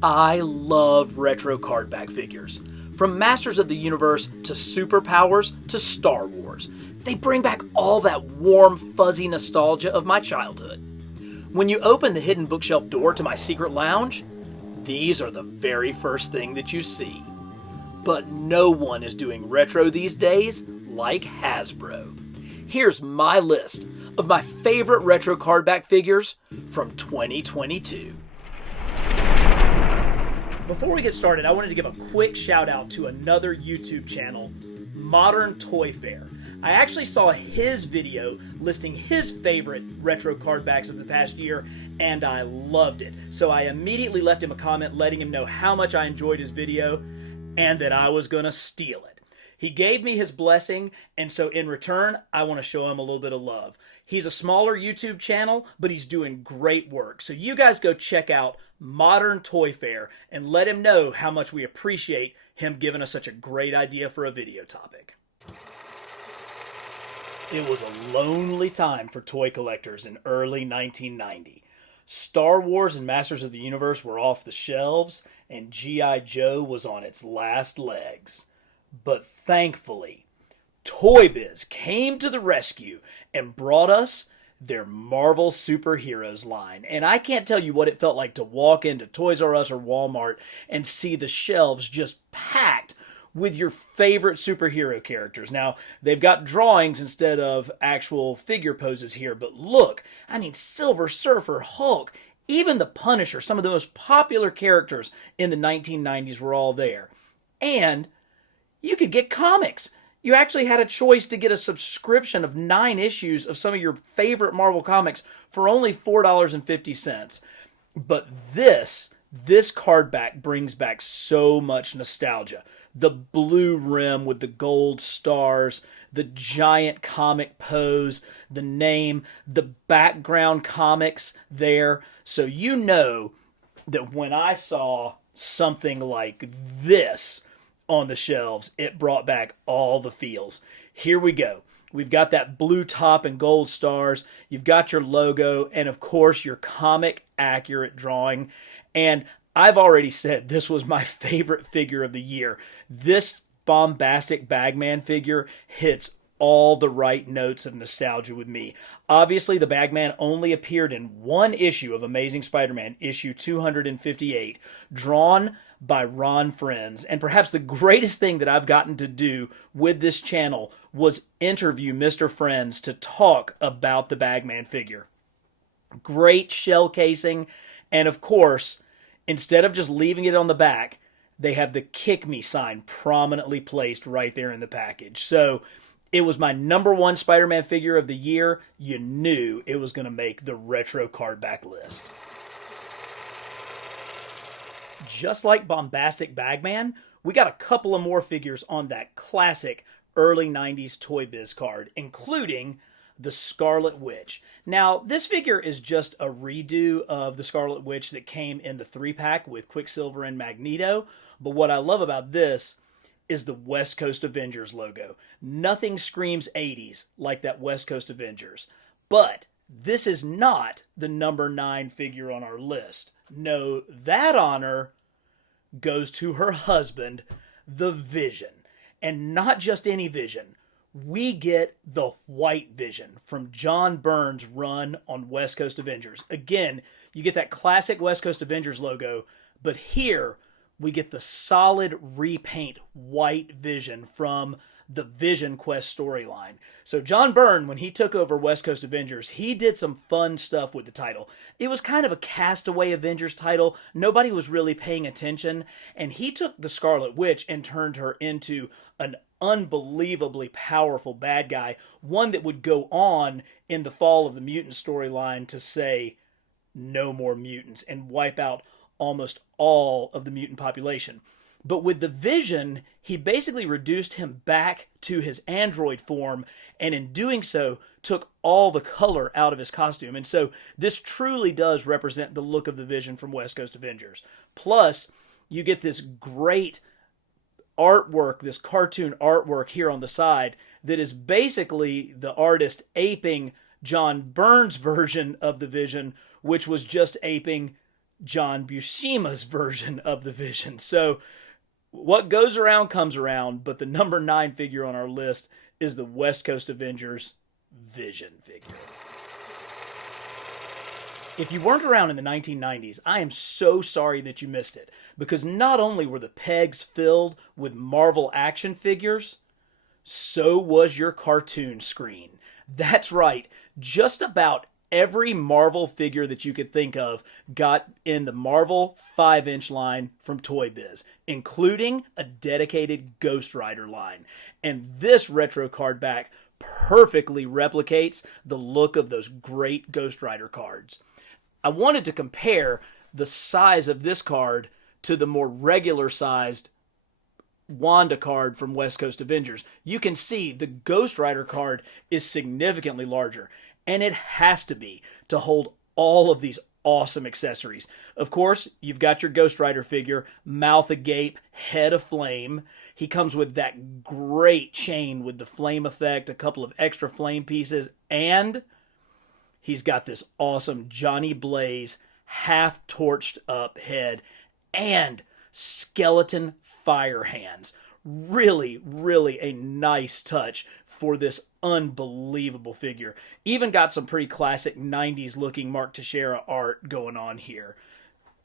I love retro cardback figures. From Masters of the Universe to Superpowers to Star Wars. They bring back all that warm, fuzzy nostalgia of my childhood. When you open the hidden bookshelf door to my secret lounge, these are the very first thing that you see. But no one is doing retro these days like Hasbro. Here's my list of my favorite retro cardback figures from 2022. Before we get started, I wanted to give a quick shout out to another YouTube channel, Modern Toy Fair. I actually saw his video listing his favorite retro cardbacks of the past year, and I loved it. So I immediately left him a comment letting him know how much I enjoyed his video and that I was gonna steal it. He gave me his blessing, and so in return, I want to show him a little bit of love. He's a smaller YouTube channel, but he's doing great work. So you guys go check out Modern Toy Fair and let him know how much we appreciate him giving us such a great idea for a video topic. It was a lonely time for toy collectors in early 1990. Star Wars and Masters of the Universe were off the shelves, and G.I. Joe was on its last legs. But thankfully, Toy Biz came to the rescue and brought us their Marvel Superheroes line. And I can't tell you what it felt like to walk into Toys R Us or Walmart and see the shelves just packed with your favorite superhero characters. Now, they've got drawings instead of actual figure poses here, but look, I mean, Silver Surfer, Hulk, even the Punisher, some of the most popular characters in the 1990s were all there. And you could get comics. You actually had a choice to get a subscription of 9 issues of some of your favorite Marvel comics for only $4.50. But this cardback brings back so much nostalgia. The blue rim with the gold stars, the giant comic pose, the name, the background comics there. So you know that when I saw something like this on the shelves, it brought back all the feels. Here we go. We've got that blue top and gold stars. You've got your logo and, of course, your comic accurate drawing. And I've already said this was my favorite figure of the year. This bombastic Bagman figure hits all the right notes of nostalgia with me. Obviously, the Bagman only appeared in one issue of Amazing Spider-Man, issue 258, drawn by Ron Frenz. And perhaps the greatest thing that I've gotten to do with this channel was interview Mr. Frenz to talk about the Bagman figure. Great shell casing, and of course, instead of just leaving it on the back, they have the Kick Me sign prominently placed right there in the package. So it was my number one Spider-Man figure of the year. You knew it was going to make the retro cardback list. Just like Bombastic Bagman, we got a couple of more figures on that classic early 90s Toy Biz card, including the Scarlet Witch. Now, this figure is just a redo of the Scarlet Witch that came in the 3-pack with Quicksilver and Magneto, but what I love about this is the West Coast Avengers logo. Nothing screams 80s like that West Coast Avengers. But this is not the number 9 figure on our list. No, that honor goes to her husband, the Vision. And not just any Vision. We get the White Vision from John Byrne's run on West Coast Avengers. Again, you get that classic West Coast Avengers logo, but here we get the solid repaint White Vision from the Vision Quest storyline. So John Byrne, when he took over West Coast Avengers, he did some fun stuff with the title. It was kind of a castaway Avengers title. Nobody was really paying attention. And he took the Scarlet Witch and turned her into an unbelievably powerful bad guy. One that would go on in the Fall of the Mutant storyline to say, no more mutants, and wipe out almost all of the mutant population. But with the Vision, he basically reduced him back to his android form, and in doing so, took all the color out of his costume. And so this truly does represent the look of the Vision from West Coast Avengers. Plus, you get this great artwork, this cartoon artwork here on the side that is basically the artist aping John Byrne's version of the Vision, which was just aping John Buscema's version of the Vision. So what goes around comes around, but the number 9 figure on our list is the West Coast Avengers Vision figure. If you weren't around in the 1990s, I am so sorry that you missed it, because not only were the pegs filled with Marvel action figures, so was your cartoon screen. That's right, just about every Marvel figure that you could think of got in the Marvel 5-inch line from Toy Biz, including a dedicated Ghost Rider line. And this retro card back perfectly replicates the look of those great Ghost Rider cards. I wanted to compare the size of this card to the more regular sized Wanda card from West Coast Avengers. You can see the Ghost Rider card is significantly larger, and it has to be to hold all of these awesome accessories. Of course, you've got your Ghost Rider figure, mouth agape, head aflame. He comes with that great chain with the flame effect, a couple of extra flame pieces, and he's got this awesome Johnny Blaze half-torched up head and skeleton fire hands. Really, really a nice touch for this unbelievable figure. Even got some pretty classic 90s looking Mark Teixeira art going on here.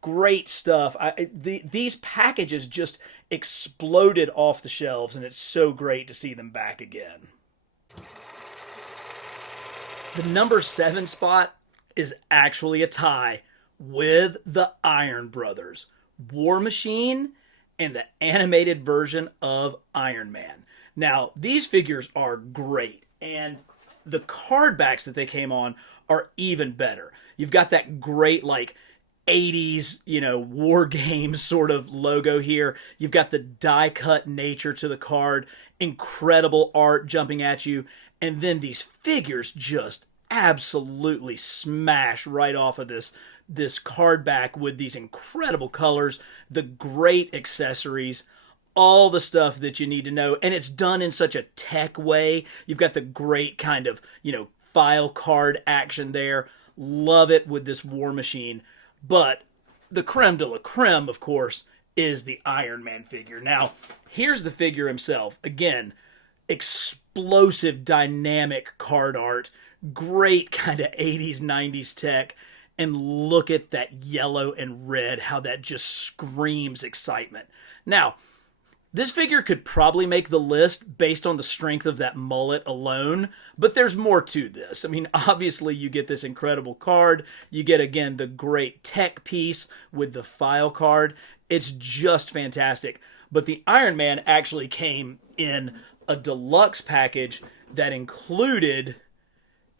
Great stuff. These packages just exploded off the shelves, and it's so great to see them back again. The number 7 spot is actually a tie with the Iron Brothers, War Machine, and the animated version of Iron Man. Now, these figures are great, and the card backs that they came on are even better. You've got that great, like, 80s, war games sort of logo here. You've got the die-cut nature to the card, incredible art jumping at you, and then these figures just absolutely smash right off of this card back with these incredible colors, the great accessories, all the stuff that you need to know. And it's done in such a tech way. You've got the great kind of, file card action there. Love it with this War Machine. But the creme de la creme, of course, is the Iron Man figure. Now, here's the figure himself. Again, explosive, dynamic card art. Great kind of 80s, 90s tech. And look at that yellow and red, how that just screams excitement. Now, this figure could probably make the list based on the strength of that mullet alone, but there's more to this. I mean, obviously you get this incredible card. You get, again, the great tech piece with the file card. It's just fantastic. But the Iron Man actually came in a deluxe package that included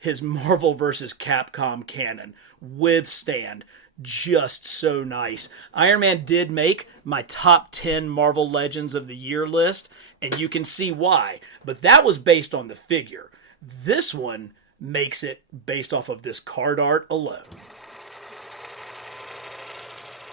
his Marvel vs. Capcom canon with stand. Just so nice. Iron Man did make my top 10 Marvel Legends of the Year list, and you can see why. But that was based on the figure. This one makes it based off of this card art alone.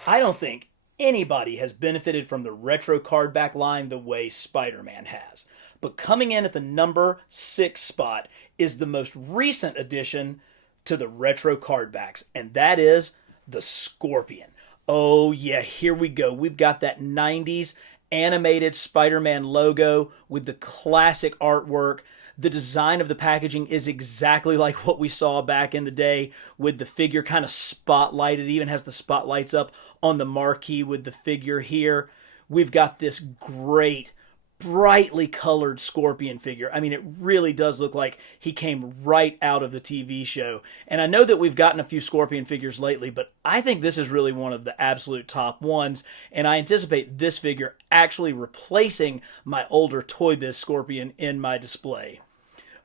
I don't think anybody has benefited from the retro card back line the way SpiderMan has. But coming in at the number 6 spot is the most recent addition to the retro card backs, and that is the Scorpion. Oh yeah, here we go. We've got that 90s animated Spider-Man logo with the classic artwork. The design of the packaging is exactly like what we saw back in the day, with the figure kind of spotlighted. It even has the spotlights up on the marquee with the figure here. We've got this great brightly colored Scorpion figure. I mean, it really does look like he came right out of the TV show. And I know that we've gotten a few Scorpion figures lately, but I think this is really one of the absolute top ones. And I anticipate this figure actually replacing my older Toy Biz Scorpion in my display.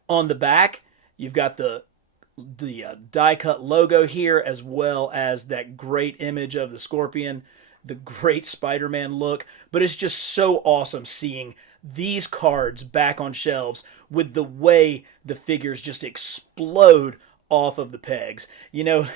On the back, you've got the die-cut logo here, as well as that great image of the Scorpion, the great Spider-Man look. But it's just so awesome seeing these cards back on shelves with the way the figures just explode off of the pegs.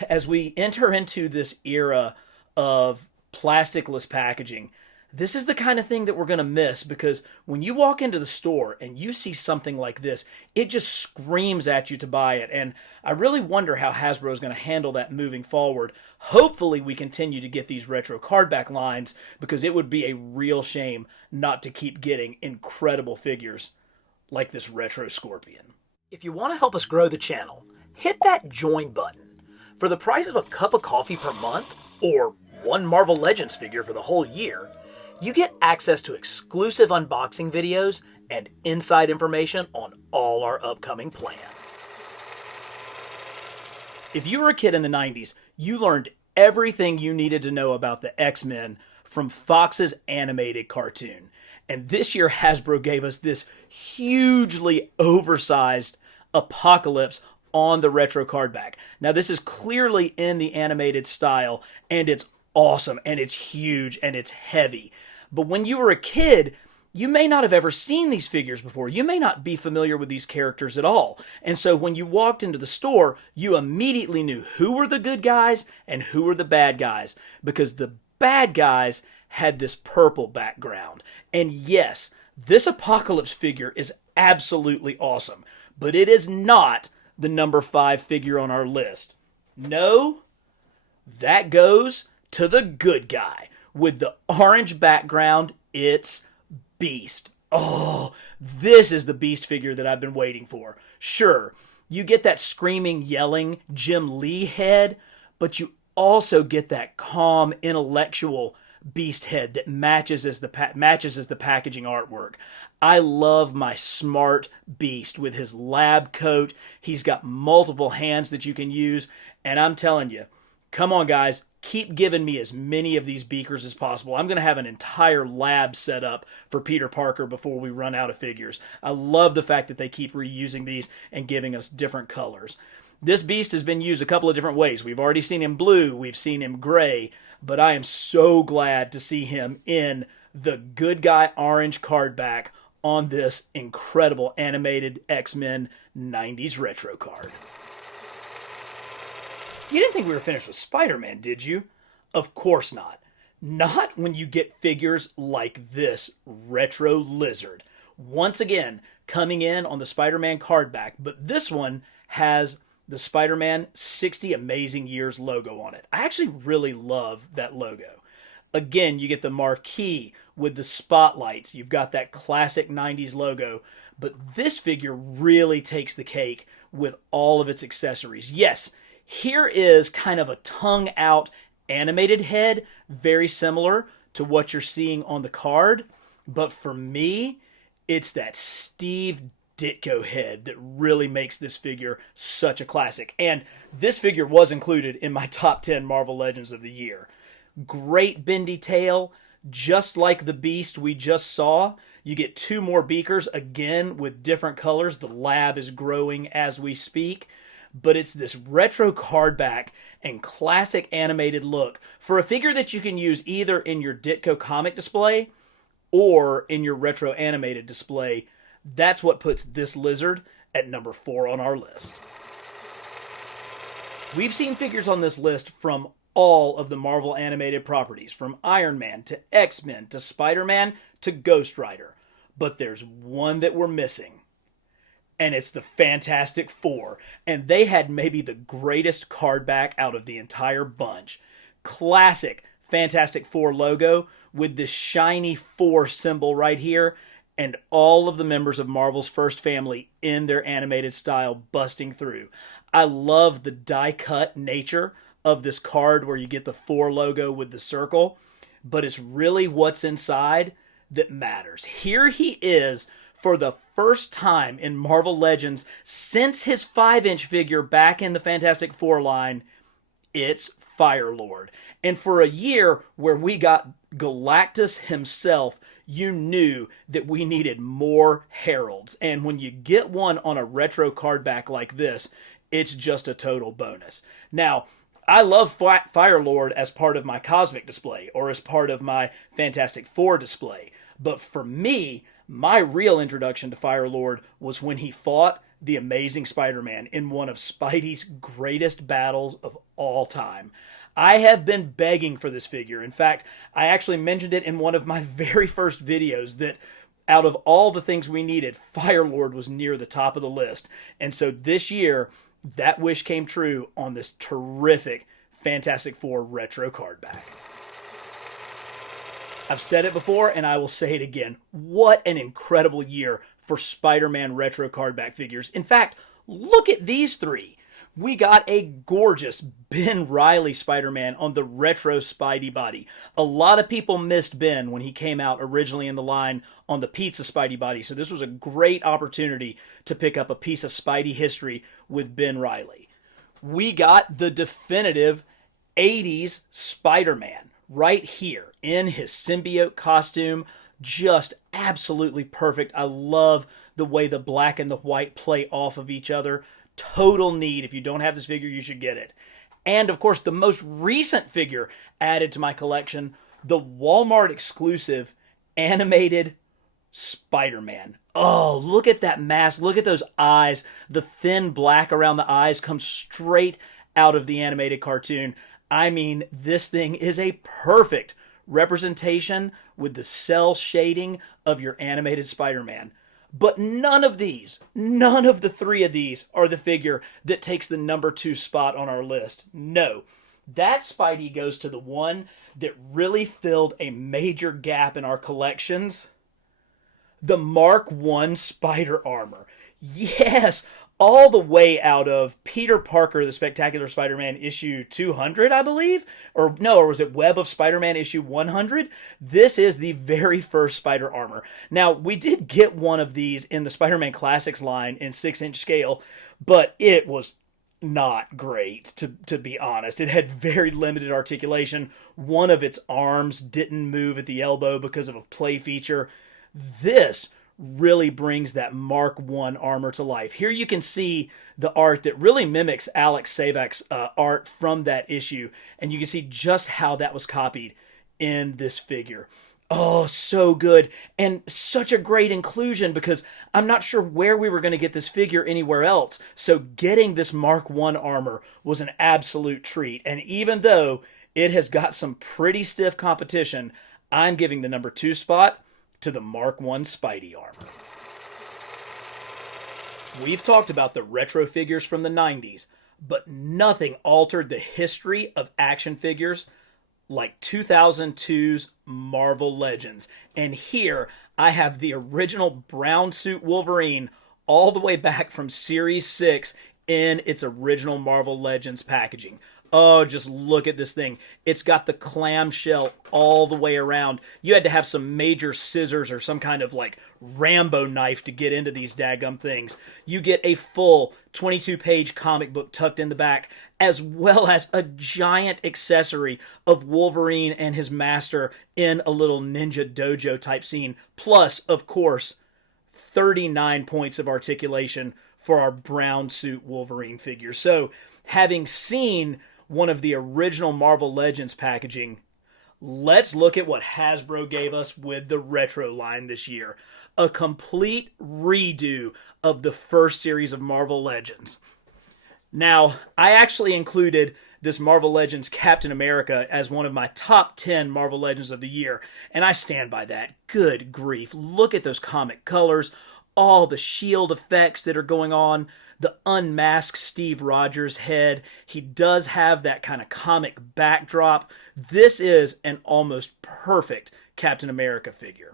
As we enter into this era of plasticless packaging, This is the kind of thing that we're going to miss because when you walk into the store and you see something like this, it just screams at you to buy it. And I really wonder how Hasbro is going to handle that moving forward. Hopefully we continue to get these retro cardback lines because it would be a real shame not to keep getting incredible figures like this retro Scorpion. If you want to help us grow the channel, hit that join button. For the price of a cup of coffee per month, or one Marvel Legends figure for the whole year, you get access to exclusive unboxing videos and inside information on all our upcoming plans. If you were a kid in the 90s, you learned everything you needed to know about the X-Men from Fox's animated cartoon. And this year, Hasbro gave us this hugely oversized Apocalypse on the retro cardback. Now, this is clearly in the animated style, and it's awesome, and it's huge, and it's heavy. But when you were a kid, you may not have ever seen these figures before. You may not be familiar with these characters at all. And so when you walked into the store, you immediately knew who were the good guys and who were the bad guys, because the bad guys had this purple background. And yes, this Apocalypse figure is absolutely awesome, but it is not the number 5 figure on our list. No, that goes to the good guy. With the orange background, it's Beast. Oh, this is the Beast figure that I've been waiting for. Sure, you get that screaming, yelling Jim Lee head, but you also get that calm, intellectual Beast head that matches as the packaging artwork. I love my smart Beast with his lab coat. He's got multiple hands that you can use, and I'm telling you, come on, guys. Keep giving me as many of these beakers as possible. I'm going to have an entire lab set up for Peter Parker before we run out of figures. I love the fact that they keep reusing these and giving us different colors. This Beast has been used a couple of different ways. We've already seen him blue. We've seen him gray. But I am so glad to see him in the good guy orange cardback on this incredible animated X-Men 90s retro card. You didn't think we were finished with Spider-Man, did you? Of course not. Not when you get figures like this retro lizard. Once again, coming in on the Spider-Man cardback, but this one has the Spider-Man 60 Amazing Years logo on it. I actually really love that logo. Again, you get the marquee with the spotlights. You've got that classic 90s logo, but this figure really takes the cake with all of its accessories. Yes, here is kind of a tongue-out animated head, very similar to what you're seeing on the card. But for me, it's that Steve Ditko head that really makes this figure such a classic. And this figure was included in my top 10 Marvel Legends of the year. Great bendy tail, just like the Beast we just saw. You get 2 more beakers, again with different colors. The lab is growing as we speak. But it's this retro cardback and classic animated look for a figure that you can use either in your Ditko comic display or in your retro animated display. That's what puts this lizard at number 4 on our list. We've seen figures on this list from all of the Marvel animated properties, from Iron Man to X-Men to Spider-Man to Ghost Rider. But there's one that we're missing. And it's the Fantastic Four. And they had maybe the greatest cardback out of the entire bunch. Classic Fantastic Four logo with this shiny 4 symbol right here. And all of the members of Marvel's first family in their animated style busting through. I love the die-cut nature of this card where you get the 4 logo with the circle. But it's really what's inside that matters. Here he is, for the first time in Marvel Legends since his 5-inch figure back in the Fantastic Four line. It's Firelord. And for a year where we got Galactus himself, you knew that we needed more heralds. And when you get one on a retro cardback like this, it's just a total bonus. Now, I love Firelord as part of my Cosmic display or as part of my Fantastic Four display. But for me, my real introduction to Firelord was when he fought the Amazing Spider-Man in one of Spidey's greatest battles of all time. I have been begging for this figure. In fact, I actually mentioned it in one of my very first videos that out of all the things we needed, Firelord was near the top of the list. And so this year, that wish came true on this terrific Fantastic Four retro card back. I've said it before and I will say it again. What an incredible year for Spider-Man retro card back figures. In fact, look at these three. We got a gorgeous Ben Reilly Spider-Man on the retro Spidey body. A lot of people missed Ben when he came out originally in the line on the Pizza Spidey body, so this was a great opportunity to pick up a piece of Spidey history with Ben Reilly. We got the definitive 80s Spider-Man right here in his symbiote costume. Just absolutely perfect. I love the way the black and the white play off of each other. Total need. If you don't have this figure, you should get it. And of course, the most recent figure added to my collection, the Walmart exclusive animated Spider-Man. Oh, look at that mask. Look at those eyes. The thin black around the eyes comes straight out of the animated cartoon. I mean, this thing is a perfect representation with the cell shading of your animated Spider-Man. But none of the three of these are the figure that takes the number 2 spot on our list. No, that Spidey goes to the one that really filled a major gap in our collections. The Mark I Spider Armor. Yes, all the way out of Peter Parker, the Spectacular Spider-Man issue 200, I believe? Or was it Web of Spider-Man issue 100? This is the very first Spider Armor. Now, we did get one of these in the Spider-Man Classics line in 6-inch scale, but it was not great, to be honest. It had very limited articulation. One of its arms didn't move at the elbow because of a play feature. This really brings that Mark I armor to life. Here you can see the art that really mimics Alex Savak's art from that issue, and you can see just how that was copied in this figure. Oh, so good, and such a great inclusion because I'm not sure where we were going to get this figure anywhere else, so getting this Mark I armor was an absolute treat, and even though it has got some pretty stiff competition, I'm giving the number 2 spot to the Mark I Spidey armor. We've talked about the retro figures from the 90s, but nothing altered the history of action figures like 2002's Marvel Legends. And here I have the original brown suit Wolverine all the way back from Series 6 in its original Marvel Legends packaging. Oh, just look at this thing. It's got the clamshell all the way around. You had to have some major scissors or some kind of like Rambo knife to get into these daggum things. You get a full 22-page comic book tucked in the back, as well as a giant accessory of Wolverine and his master in a little ninja dojo type scene. Plus, of course, 39 points of articulation for our brown suit Wolverine figure. So, having seen one of the original Marvel Legends packaging, let's look at what Hasbro gave us with the retro line this year. A complete redo of the first series of Marvel Legends. Now, I actually included this Marvel Legends Captain America as one of my top 10 Marvel Legends of the year, and I stand by that. Good grief. Look at those comic colors, all the shield effects that are going on, the unmasked Steve Rogers head. He does have that kind of comic backdrop. This is an almost perfect Captain America figure.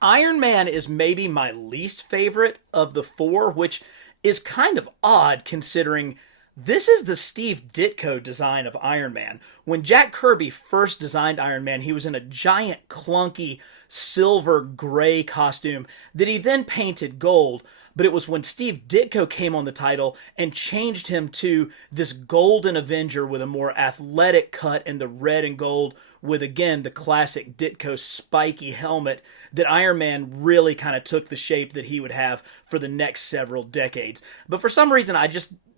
Iron Man is maybe my least favorite of the 4, which is kind of odd considering this is the Steve Ditko design of Iron Man. When Jack Kirby first designed Iron Man, he was in a giant clunky silver gray costume that he then painted gold. But it was when Steve Ditko came on the title and changed him to this golden Avenger with a more athletic cut and the red and gold with, again, the classic Ditko spiky helmet, that Iron Man really kind of took the shape that he would have for the next several decades. But for some reason,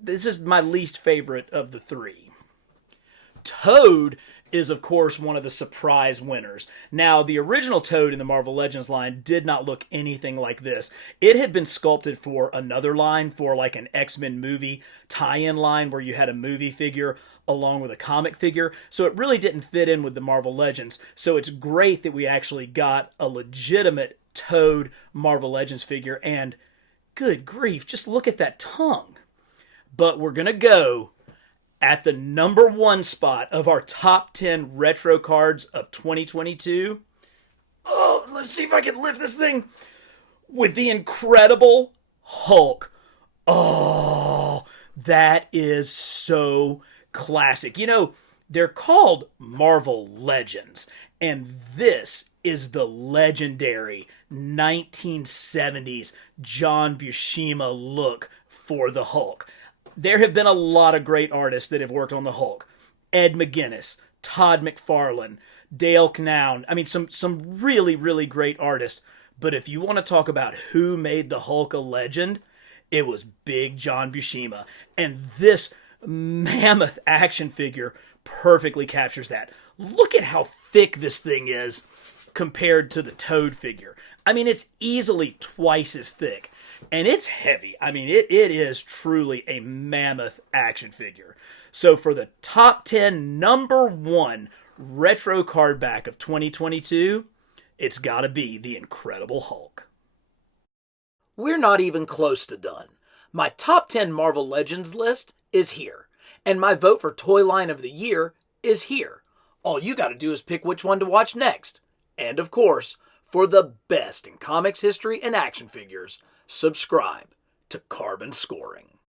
this is my least favorite of the 3. Toad is, of course, one of the surprise winners. Now, the original Toad in the Marvel Legends line did not look anything like this. It had been sculpted for another line, for like an X-Men movie tie-in line where you had a movie figure along with a comic figure, so it really didn't fit in with the Marvel Legends. So it's great that we actually got a legitimate Toad Marvel Legends figure, and good grief, just look at that tongue. But we're going to go at the number 1 spot of our top 10 retro cards of 2022. Oh, let's see if I can lift this thing. With the Incredible Hulk. Oh, that is so classic. You know, they're called Marvel Legends, and this is the legendary 1970s John Buscema look for the Hulk. There have been a lot of great artists that have worked on the Hulk. Ed McGuinness, Todd McFarlane, Dale Canown. I mean, some really, really great artists. But if you want to talk about who made the Hulk a legend, it was Big John Buscema. And this mammoth action figure perfectly captures that. Look at how thick this thing is compared to the Toad figure. I mean, it's easily twice as thick. And it's heavy. I mean, it is truly a mammoth action figure. So for the top 10 number 1 retro card back of 2022, it's got to be the Incredible Hulk. We're not even close to done. My top 10 Marvel Legends list is here. And my vote for Toy Line of the Year is here. All you got to do is pick which one to watch next. And of course, for the best in comics history and action figures, subscribe to Carbon Scoring.